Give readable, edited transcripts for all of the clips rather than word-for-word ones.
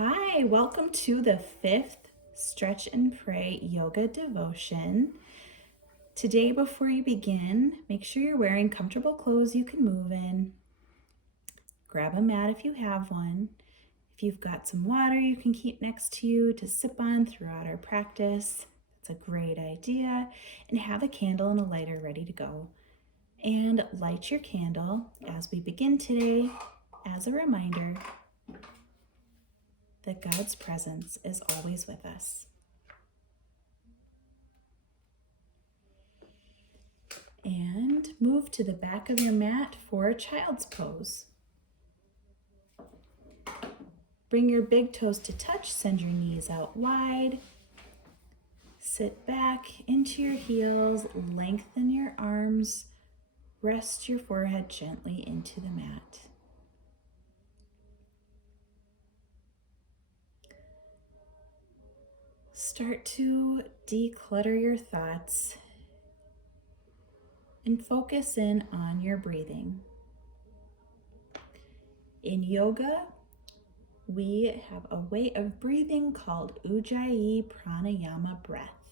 Hi, welcome to the 5th Stretch and Pray Yoga Devotion. Today, before you begin, make sure you're wearing comfortable clothes you can move in. Grab a mat if you have one. If you've got some water you can keep next to you to sip on throughout our practice, that's a great idea. And have a candle and a lighter ready to go. And light your candle as we begin today as a reminder that God's presence is always with us. And move to the back of your mat for child's pose. Bring your big toes to touch, send your knees out wide. Sit back into your heels, lengthen your arms, rest your forehead gently into the mat. Start to declutter your thoughts and focus in on your breathing. In yoga, we have a way of breathing called Ujjayi Pranayama breath.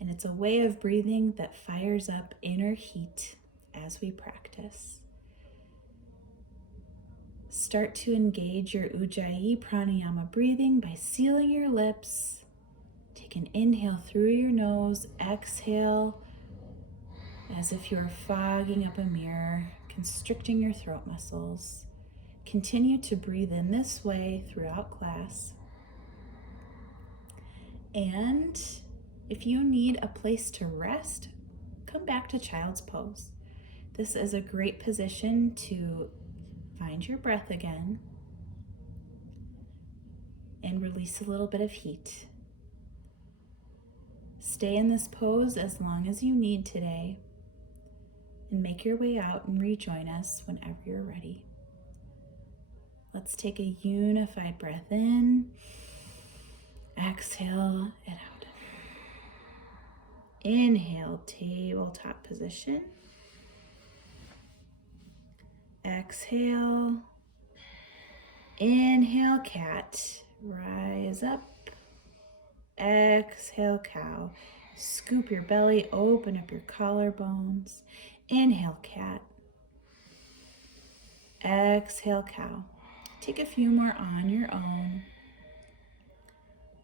And it's a way of breathing that fires up inner heat as we practice. Start to engage your Ujjayi Pranayama breathing by sealing your lips. Take an inhale through your nose, exhale as if you are fogging up a mirror, constricting your throat muscles. Continue to breathe in this way throughout class. And if you need a place to rest, come back to child's pose. This is a great position to find your breath again and release a little bit of heat. Stay in this pose as long as you need today and make your way out and rejoin us whenever you're ready. Let's take a unified breath in, exhale it out. Inhale, tabletop position. Exhale, inhale, cat, rise up. Exhale, cow. Scoop your belly, open up your collarbones. Inhale, cat. Exhale, cow. Take a few more on your own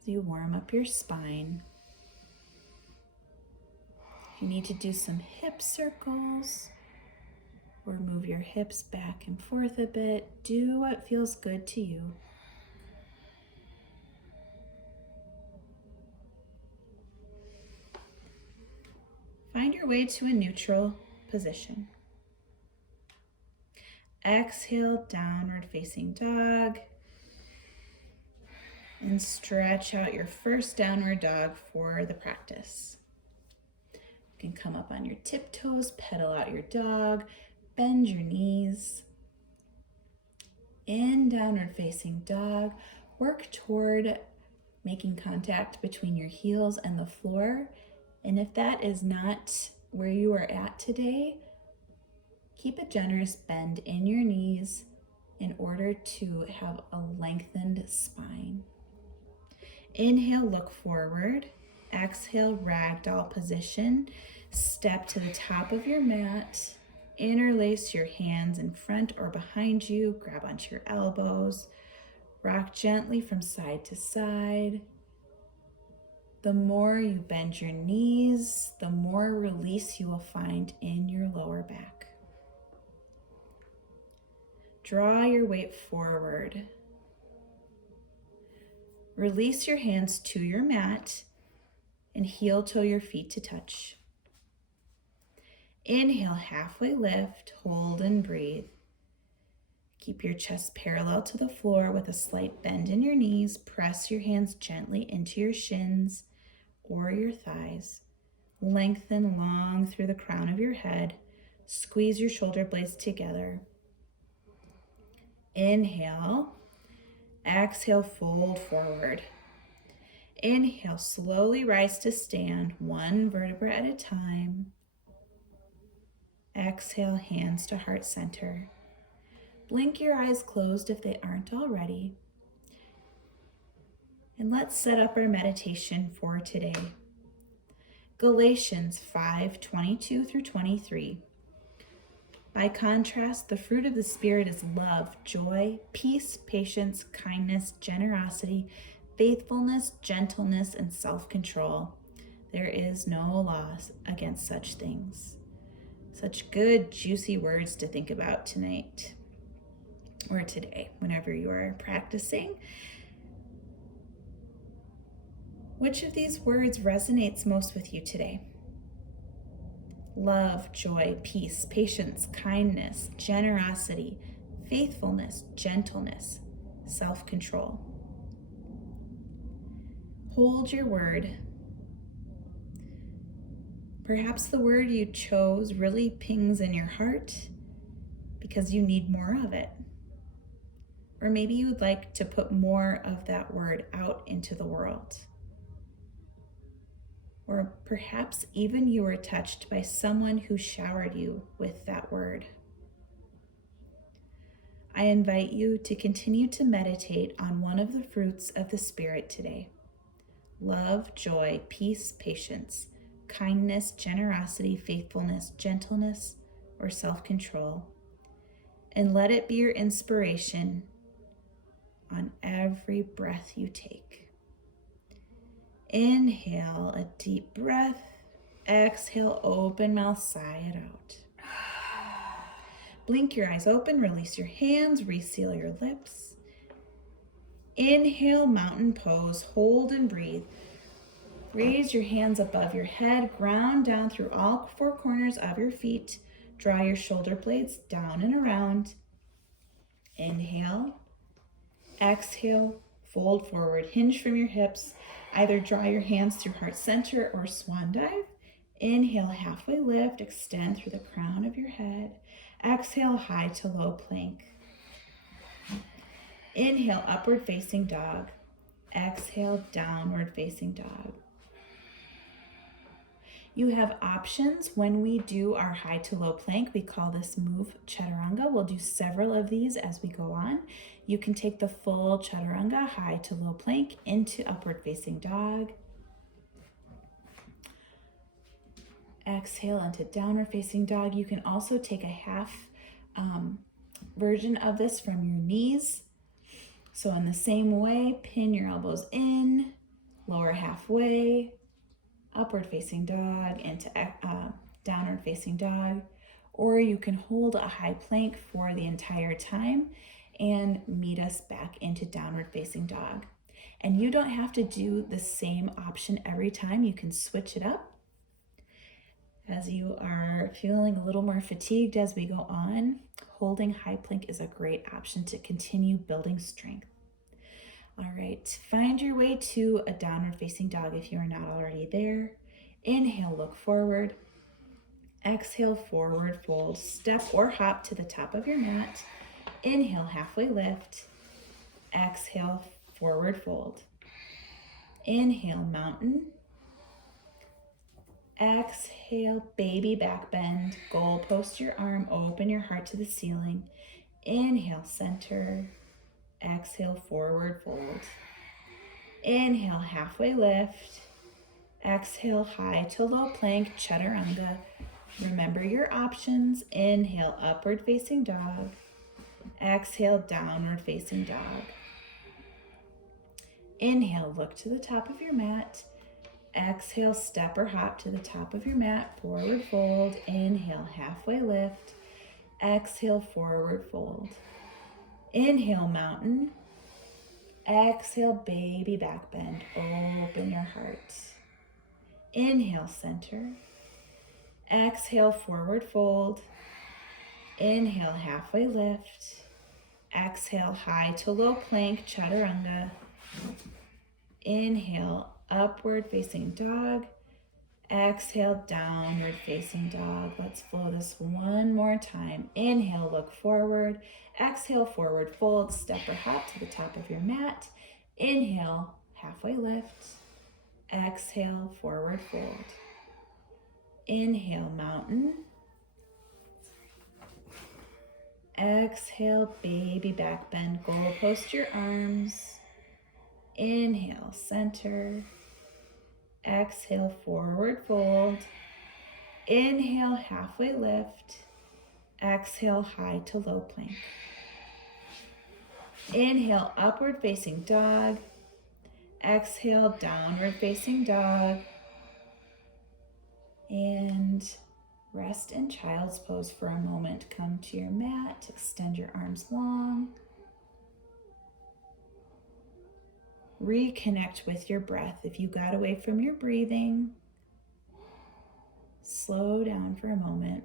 as you warm up your spine. If you need to do some hip circles or move your hips back and forth a bit, do what feels good to you. Find your way to a neutral position. Exhale, downward facing dog. And stretch out your first downward dog for the practice. You can come up on your tiptoes, pedal out your dog, bend your knees. In downward facing dog, work toward making contact between your heels and the floor. And if that is not where you are at today, keep a generous bend in your knees in order to have a lengthened spine. Inhale, look forward. Exhale, ragdoll position. Step to the top of your mat. Interlace your hands in front or behind you. Grab onto your elbows. Rock gently from side to side. The more you bend your knees, the more release you will find in your lower back. Draw your weight forward. Release your hands to your mat and heel toe your feet to touch. Inhale, halfway lift, hold and breathe. Keep your chest parallel to the floor with a slight bend in your knees. Press your hands gently into your shins or your thighs. Lengthen long through the crown of your head. Squeeze your shoulder blades together. Inhale. Exhale, fold forward. Inhale, slowly rise to stand, one vertebra at a time. Exhale, hands to heart center. Blink your eyes closed if they aren't already. And let's set up our meditation for today. Galatians 5:22 through 23. By contrast, the fruit of the Spirit is love, joy, peace, patience, kindness, generosity, faithfulness, gentleness, and self-control. There is no law against such things. Such good, juicy words to think about tonight or today, whenever you are practicing. Which of these words resonates most with you today? Love, joy, peace, patience, kindness, generosity, faithfulness, gentleness, self-control. Hold your word. Perhaps the word you chose really pings in your heart because you need more of it. Or maybe you would like to put more of that word out into the world. Or perhaps even you were touched by someone who showered you with that word. I invite you to continue to meditate on one of the fruits of the Spirit today. Love, joy, peace, patience, kindness, generosity, faithfulness, gentleness, or self-control. And let it be your inspiration on every breath you take. Inhale a deep breath. Exhale, open mouth, sigh it out. Blink your eyes open, release your hands, reseal your lips. Inhale, mountain pose, hold and breathe. Raise your hands above your head, ground down through all four corners of your feet. Draw your shoulder blades down and around. Inhale, exhale, fold forward, hinge from your hips. Either draw your hands through heart center or swan dive. Inhale, halfway lift, extend through the crown of your head. Exhale, high to low plank. Inhale, upward facing dog. Exhale, downward facing dog. You have options when we do our high to low plank. We call this move chaturanga. We'll do several of these as we go on. You can take the full chaturanga, high to low plank, into upward facing dog. Exhale into downward facing dog. You can also take a half version of this from your knees. So in the same way, pin your elbows in, lower halfway, upward facing dog into downward facing dog. Or you can hold a high plank for the entire time and meet us back into downward facing dog. And you don't have to do the same option every time. You can switch it up as you are feeling a little more fatigued as we go on. Holding high plank is a great option to continue building strength. All right, find your way to a downward facing dog if you are not already there. Inhale, look forward. Exhale, forward fold. Step or hop to the top of your mat. Inhale, halfway lift. Exhale, forward fold. Inhale, mountain. Exhale, baby back bend. Goal post your arm, open your heart to the ceiling. Inhale, center. Exhale, forward fold. Inhale, halfway lift. Exhale, high to low plank, chaturanga. Remember your options. Inhale, upward facing dog. Exhale, downward facing dog. Inhale, look to the top of your mat. Exhale, step or hop to the top of your mat, forward fold. Inhale, halfway lift. Exhale, forward fold. Inhale, mountain. Exhale, baby back bend. Open your heart. Inhale, center. Exhale, forward fold. Inhale, halfway lift. Exhale, high to low plank, chaturanga. Inhale, upward facing dog. Exhale, downward facing dog. Let's flow this one more time. Inhale, look forward. Exhale, forward fold. Step or hop to the top of your mat. Inhale, halfway lift. Exhale, forward fold. Inhale, mountain. Exhale, baby back bend. Goal post your arms. Inhale, center. Exhale, forward fold. Inhale, halfway lift. Exhale, high to low plank. Inhale, upward facing dog. Exhale, downward facing dog. And rest in child's pose for a moment. Come to your mat, extend your arms long. Reconnect with your breath. If you got away from your breathing, slow down for a moment.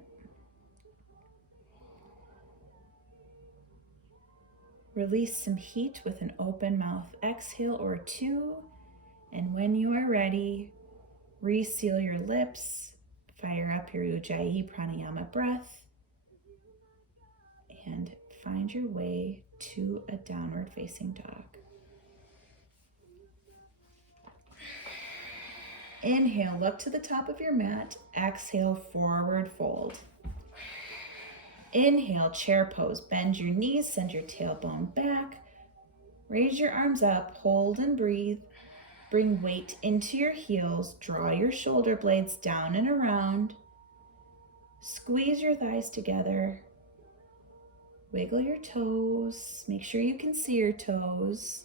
Release some heat with an open mouth exhale or two. And when you are ready, reseal your lips, fire up your Ujjayi Pranayama breath, and find your way to a downward facing dog. Inhale, look to the top of your mat. Exhale, forward fold. Inhale, chair pose. Bend your knees, send your tailbone back. Raise your arms up, hold and breathe. Bring weight into your heels. Draw your shoulder blades down and around. Squeeze your thighs together. Wiggle your toes. Make sure you can see your toes.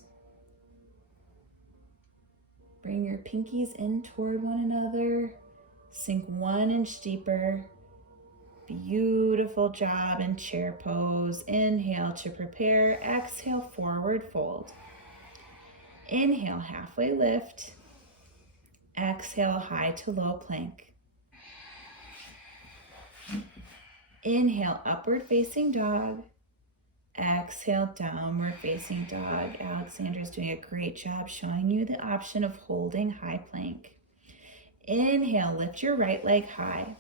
Bring your pinkies in toward one another. Sink 1 inch deeper. Beautiful job in chair pose. Inhale to prepare. Exhale, forward fold. Inhale, halfway lift. Exhale, high to low plank. Inhale, upward facing dog. Exhale, downward facing dog. Alexandra's doing a great job showing you the option of holding high plank. Inhale, lift your right leg high.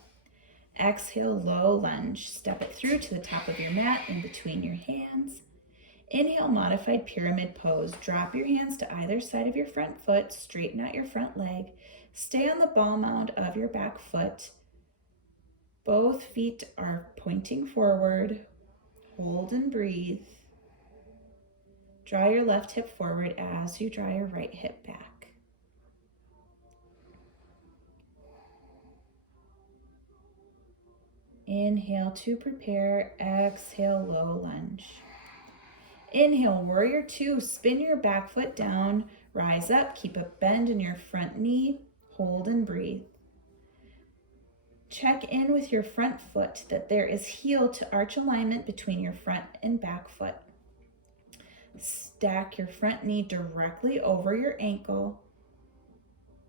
Exhale, low lunge. Step it through to the top of your mat in between your hands. Inhale, modified pyramid pose. Drop your hands to either side of your front foot. Straighten out your front leg. Stay on the ball mound of your back foot. Both feet are pointing forward. Hold and breathe. Draw your left hip forward as you draw your right hip back. Inhale to prepare. Exhale, low lunge. Inhale, warrior two. Spin your back foot down. Rise up. Keep a bend in your front knee. Hold and breathe. Check in with your front foot that there is heel to arch alignment between your front and back foot. Stack your front knee directly over your ankle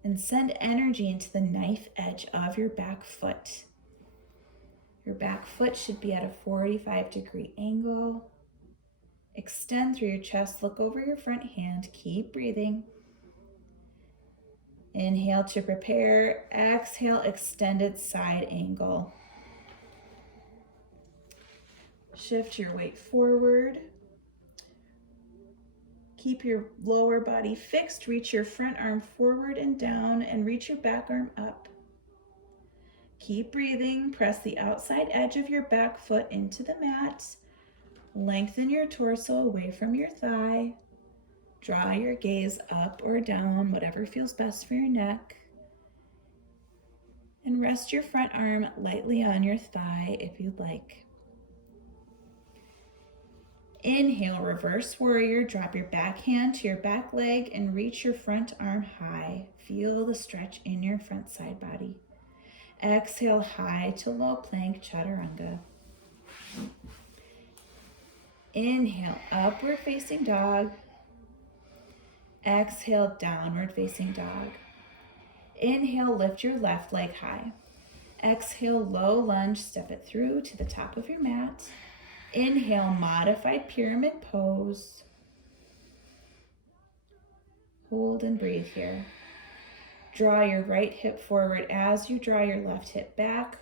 and send energy into the knife edge of your back foot. Your back foot should be at a 45-degree angle. Extend through your chest, look over your front hand, keep breathing. Inhale to prepare. Exhale, extended side angle. Shift your weight forward. Keep your lower body fixed. Reach your front arm forward and down and reach your back arm up. Keep breathing. Press the outside edge of your back foot into the mat. Lengthen your torso away from your thigh. Draw your gaze up or down, whatever feels best for your neck. And rest your front arm lightly on your thigh if you'd like. Inhale, reverse warrior. Drop your back hand to your back leg and reach your front arm high. Feel the stretch in your front side body. Exhale, high to low plank, chaturanga. Inhale, upward facing dog. Exhale, downward facing dog. Inhale, lift your left leg high. Exhale, low lunge, step it through to the top of your mat. Inhale, modified pyramid pose. Hold and breathe here. Draw your right hip forward as you draw your left hip back.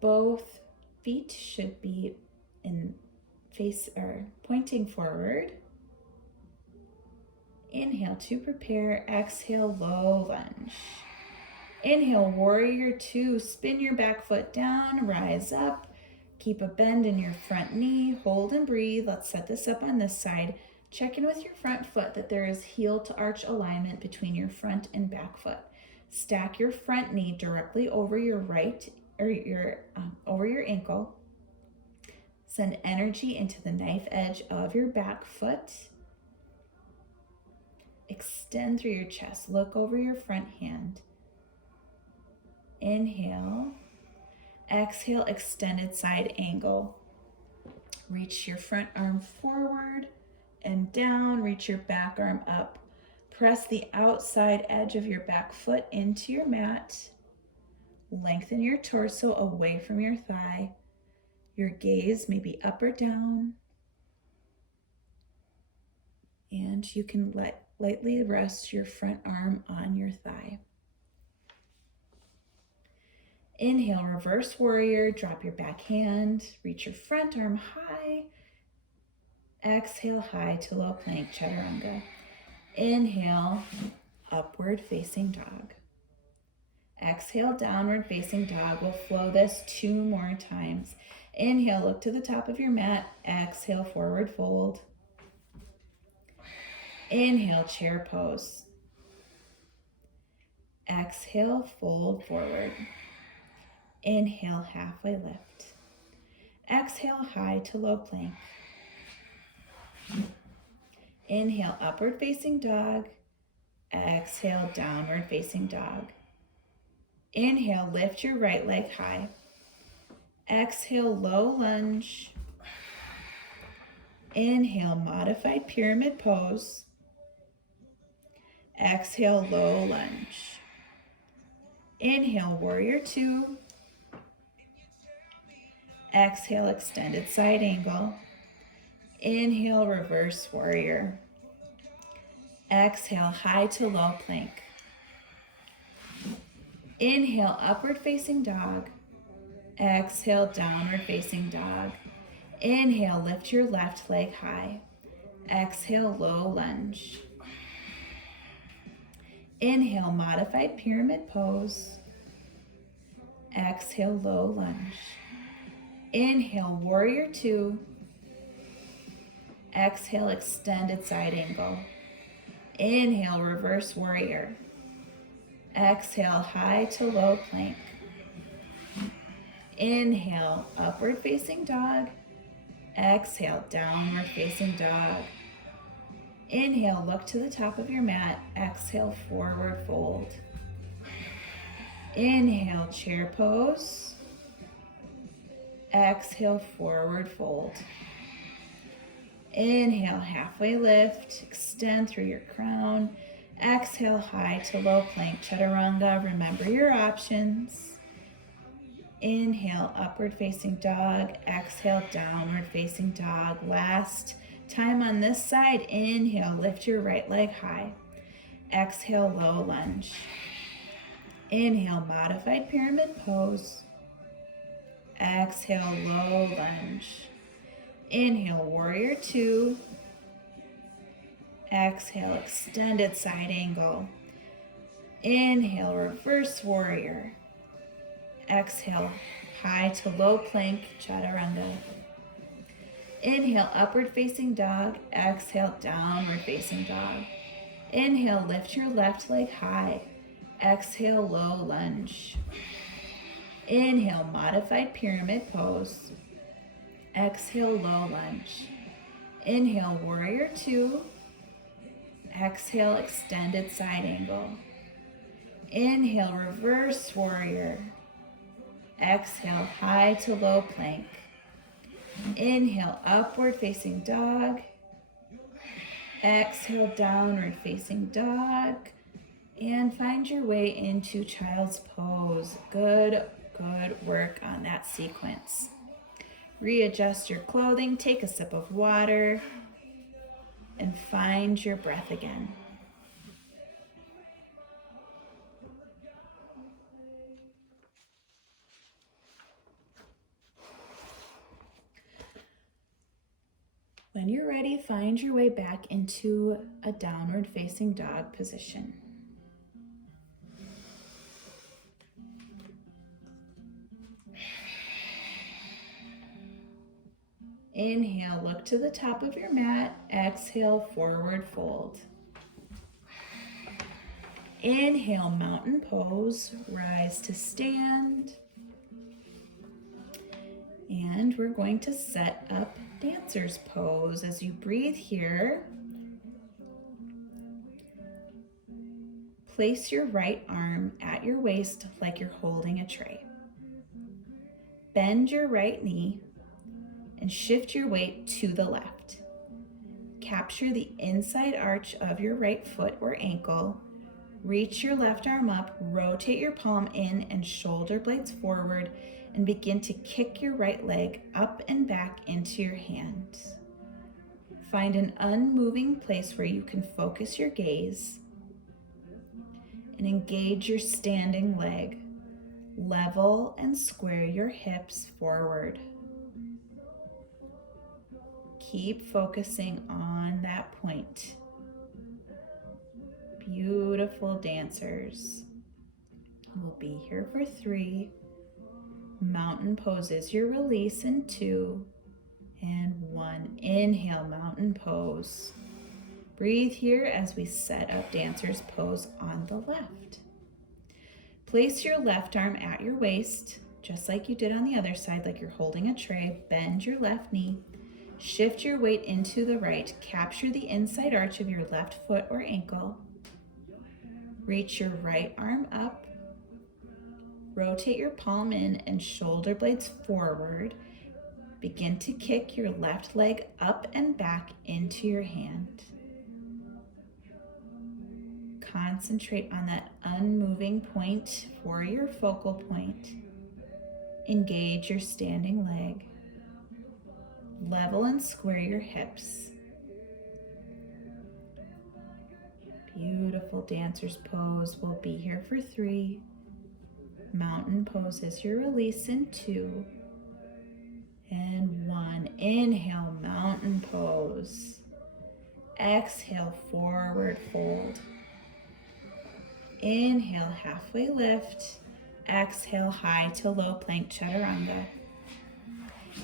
Both feet should be pointing forward. Inhale to prepare. Exhale, low lunge. Inhale, warrior two. Spin your back foot down, rise up. Keep a bend in your front knee. Hold and breathe. Let's set this up on this side. Check in with your front foot that there is heel to arch alignment between your front and back foot. Stack your front knee directly over your right or over your ankle. Send energy into the knife edge of your back foot. Extend through your chest. Look over your front hand. Inhale. Exhale, extended side angle. Reach your front arm forward and down. Reach your back arm up. Press the outside edge of your back foot into your mat. Lengthen your torso away from your thigh. Your gaze may be up or down. And you can lightly rest your front arm on your thigh. Inhale, reverse warrior. Drop your back hand. Reach your front arm high. Exhale, high to low plank, chaturanga. Inhale, upward facing dog. Exhale, downward facing dog. We'll flow this 2 more times. Inhale, look to the top of your mat. Exhale, forward fold. Inhale, chair pose. Exhale, fold forward. Inhale, halfway lift. Exhale, high to low plank. Inhale, upward facing dog. Exhale, downward facing dog. Inhale, lift your right leg high. Exhale, low lunge. Inhale, modified pyramid pose. Exhale, low lunge. Inhale, warrior 2. Exhale, extended side angle. Inhale, reverse warrior. Exhale, high to low plank. Inhale, upward facing dog. Exhale, downward facing dog. Inhale, lift your left leg high. Exhale, low lunge. Inhale, modified pyramid pose. Exhale, low lunge. Inhale, warrior 2. Exhale, extended side angle. Inhale, reverse warrior. Exhale, high to low plank. Inhale, upward facing dog. Exhale, downward facing dog. Inhale, look to the top of your mat. Exhale, forward fold. Inhale, chair pose. Exhale, forward fold. Inhale, halfway lift. Extend through your crown. Exhale, high to low plank, chaturanga. Remember your options. Inhale, upward facing dog. Exhale, downward facing dog. Last time on this side. Inhale, lift your right leg high. Exhale, low lunge. Inhale, modified pyramid pose. Exhale, low lunge. Inhale, warrior 2. Exhale, extended side angle. Inhale, reverse warrior. Exhale, high to low plank, chaturanga. Inhale, upward facing dog. Exhale, downward facing dog. Inhale, lift your left leg high. Exhale, low lunge. Inhale, modified pyramid pose. Exhale, low lunge. Inhale, warrior 2. Exhale, extended side angle. Inhale, reverse warrior. Exhale, high to low plank. Inhale, upward facing dog. Exhale, downward facing dog. And find your way into child's pose. Good work on that sequence. Readjust your clothing, take a sip of water, and find your breath again. When you're ready, find your way back into a downward facing dog position. Inhale, look to the top of your mat. Exhale, forward fold. Inhale, mountain pose, rise to stand. And we're going to set up dancer's pose. As you breathe here, place your right arm at your waist like you're holding a tray. Bend your right knee and shift your weight to the left. Capture the inside arch of your right foot or ankle. Reach your left arm up, rotate your palm in and shoulder blades forward, and begin to kick your right leg up and back into your hand. Find an unmoving place where you can focus your gaze and engage your standing leg. Level and square your hips forward. Keep focusing on that point. Beautiful dancers. We'll be here for 3. Mountain poses your release in 2 and 1. Inhale, mountain pose. Breathe here as we set up dancer's pose on the left. Place your left arm at your waist, just like you did on the other side, like you're holding a tray. Bend your left knee. Shift your weight into the right. Capture the inside arch of your left foot or ankle. Reach your right arm up. Rotate your palm in and shoulder blades forward. Begin to kick your left leg up and back into your hand. Concentrate on that unmoving point for your focal point. Engage your standing leg. Level and square your hips. Beautiful dancer's pose. We'll be here for 3. Mountain pose is your release in 2 and 1. Inhale, mountain pose. Exhale, forward fold. Inhale, halfway lift. Exhale, high to low plank chaturanga.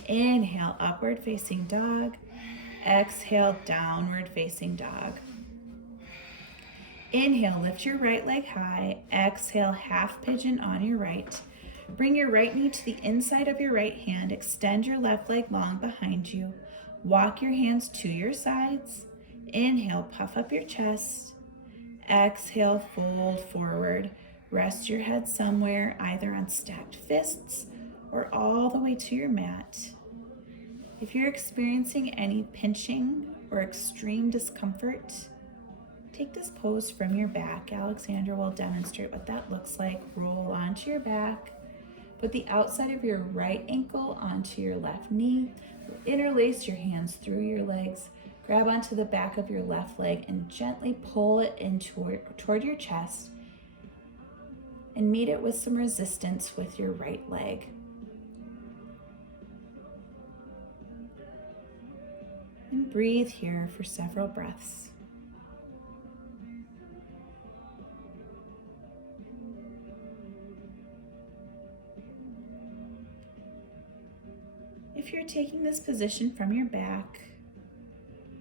Inhale, upward facing dog. Exhale, downward facing dog. Inhale, lift your right leg high. Exhale, half pigeon on your right. Bring your right knee to the inside of your right hand. Extend your left leg long behind you. Walk your hands to your sides. Inhale, puff up your chest. Exhale, fold forward. Rest your head somewhere, either on stacked fists or all the way to your mat. If you're experiencing any pinching or extreme discomfort, take this pose from your back. Alexandra will demonstrate what that looks like. Roll onto your back. Put the outside of your right ankle onto your left knee. Interlace your hands through your legs. Grab onto the back of your left leg and gently pull it in toward your chest and meet it with some resistance with your right leg. And breathe here for several breaths. If you're taking this position from your back,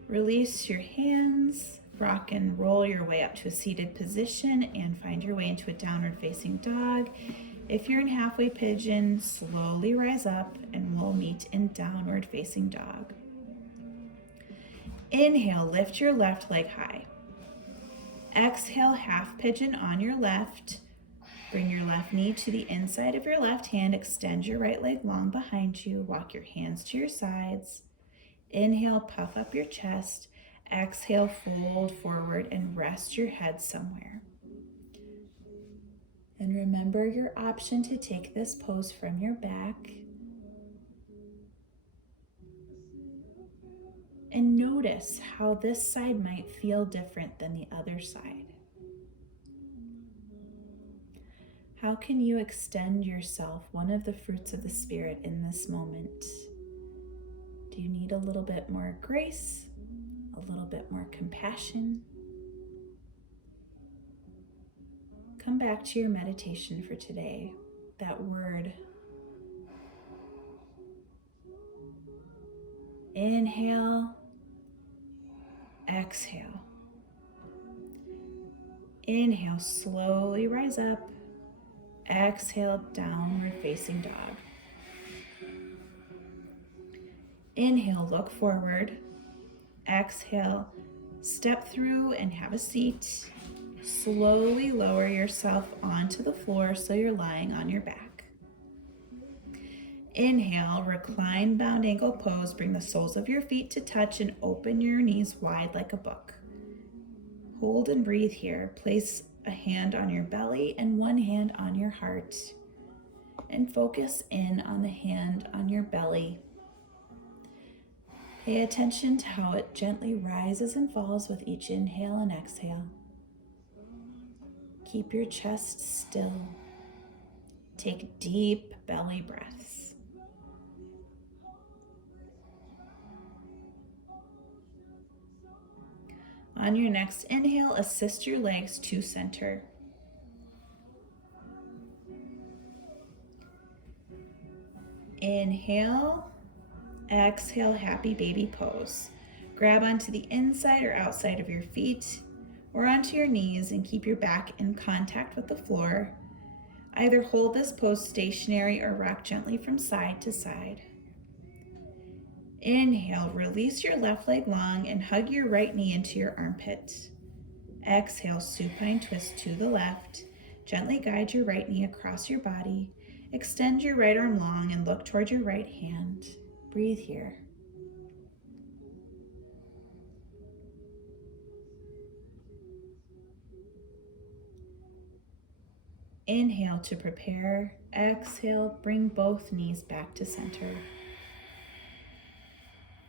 release your hands, rock and roll your way up to a seated position and find your way into a downward facing dog. If you're in halfway pigeon, slowly rise up and we'll meet in downward facing dog. Inhale, lift your left leg high. Exhale, half pigeon on your left. Bring your left knee to the inside of your left hand. Extend your right leg long behind you. Walk your hands to your sides. Inhale, puff up your chest. Exhale, fold forward and rest your head somewhere. And remember your option to take this pose from your back. And notice how this side might feel different than the other side. How can you extend yourself one of the fruits of the Spirit in this moment? Do you need a little bit more grace? A little bit more compassion? Come back to your meditation for today. That word. Inhale, exhale. Inhale, slowly rise up. Exhale, downward facing dog. Inhale, look forward. Exhale, step through and have a seat. Slowly lower yourself onto the floor so you're lying on your back. Inhale, recline bound ankle pose. Bring the soles of your feet to touch and open your knees wide like a book. Hold and breathe here. Place a hand on your belly and one hand on your heart. And focus in on the hand on your belly. Pay attention to how it gently rises and falls with each inhale and exhale. Keep your chest still. Take deep belly breaths. On your next inhale, assist your legs to center. Inhale, exhale, happy baby pose. Grab onto the inside or outside of your feet or onto your knees and keep your back in contact with the floor. Either hold this pose stationary or rock gently from side to side. Inhale, release your left leg long and hug your right knee into your armpit. Exhale, supine twist to the left. Gently guide your right knee across your body. Extend your right arm long and look toward your right hand. Breathe here. Inhale to prepare. Exhale, bring both knees back to center.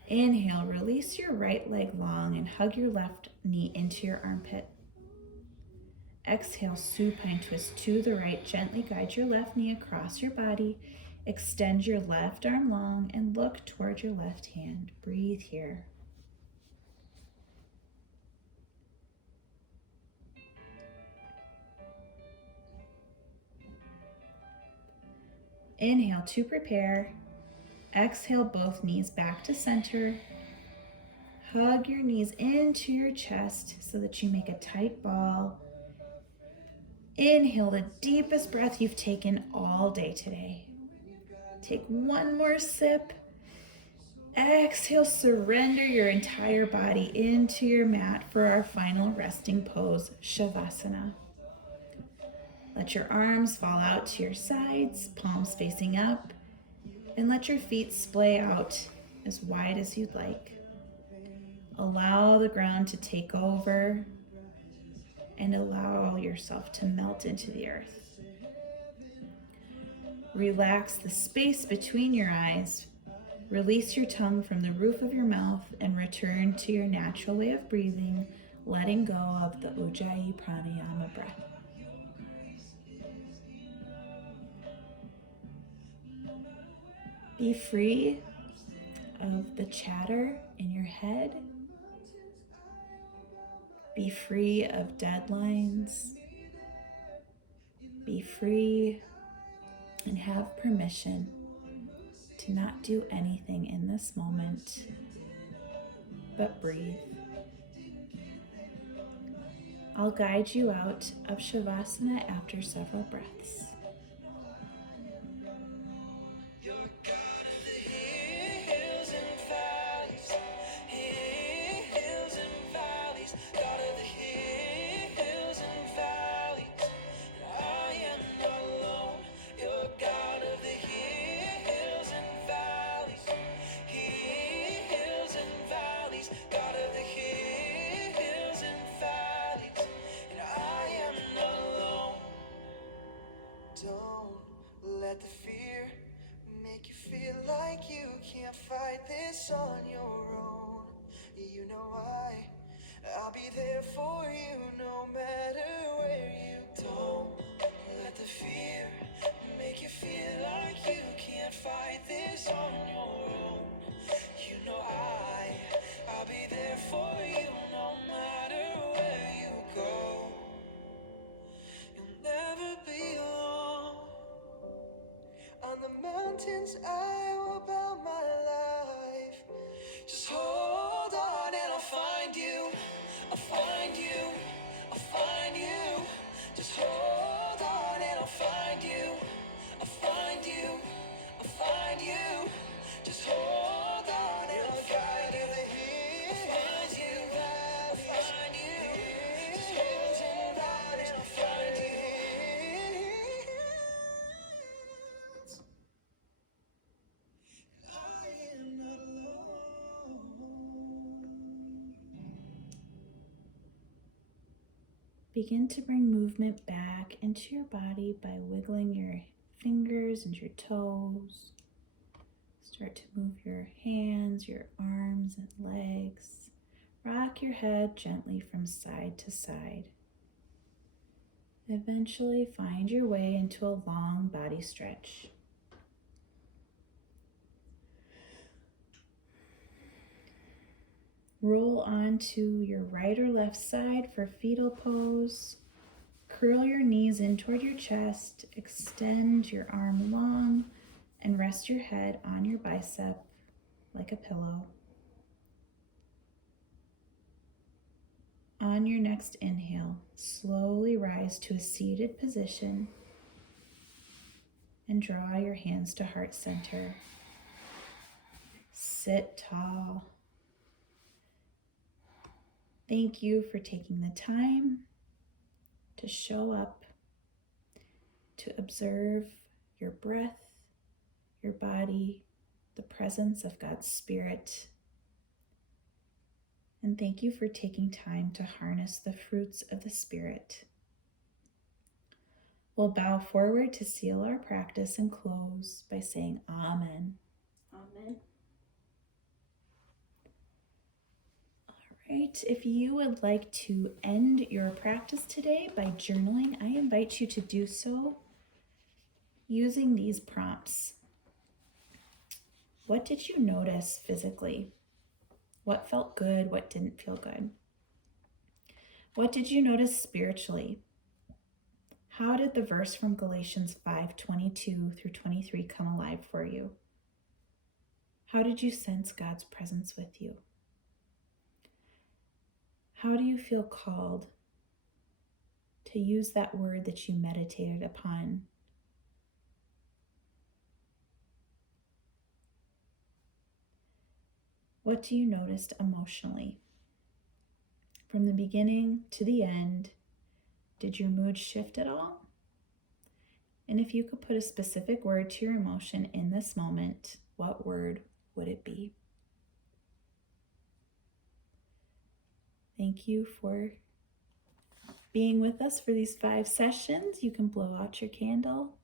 Inhale, release your right leg long and hug your left knee into your armpit. Exhale, supine twist to the right. Gently guide your left knee across your body. Extend your left arm long and look toward your left hand. Breathe here. Inhale to prepare. Exhale, both knees back to center. Hug your knees into your chest so that you make a tight ball. Inhale the deepest breath you've taken all day today. Take one more sip. Exhale, surrender your entire body into your mat for our final resting pose, Shavasana. Let your arms fall out to your sides, palms facing up, and let your feet splay out as wide as you'd like. Allow the ground to take over and allow yourself to melt into the earth. Relax the space between your eyes. Release your tongue from the roof of your mouth and return to your natural way of breathing, letting go of the Ujjayi Pranayama breath. Be free of the chatter in your head. Be free of deadlines. Be free and have permission to not do anything in this moment, but breathe. I'll guide you out of Shavasana after several breaths. Don't let the fear make you feel like you can't fight this on your own. You know I'll be there for you no matter where you go. Don't let the fear make you feel like you can't fight this on your own. You know I'll be there for you no matter where you go. You'll never be alone. On the mountains I will bow my life. Begin to bring movement back into your body by wiggling your fingers and your toes. Start to move your hands, your arms and legs. Rock your head gently from side to side. Eventually find your way into a long body stretch. Roll onto your right or left side for fetal pose. Curl your knees in toward your chest, extend your arm long, and rest your head on your bicep like a pillow. On your next inhale, slowly rise to a seated position and draw your hands to heart center. Sit tall. Thank you for taking the time to show up, to observe your breath, your body, the presence of God's Spirit. And thank you for taking time to harness the fruits of the Spirit. We'll bow forward to seal our practice and close by saying Amen. Amen. All right, if you would like to end your practice today by journaling, I invite you to do so using these prompts. What did you notice physically? What felt good? What didn't feel good? What did you notice spiritually? How did the verse from Galatians 5:22 through 23 come alive for you? How did you sense God's presence with you? How do you feel called to use that word that you meditated upon? What do you notice emotionally? From the beginning to the end, did your mood shift at all? And if you could put a specific word to your emotion in this moment, what word would it be? Thank you for being with us for these 5 sessions. You can blow out your candle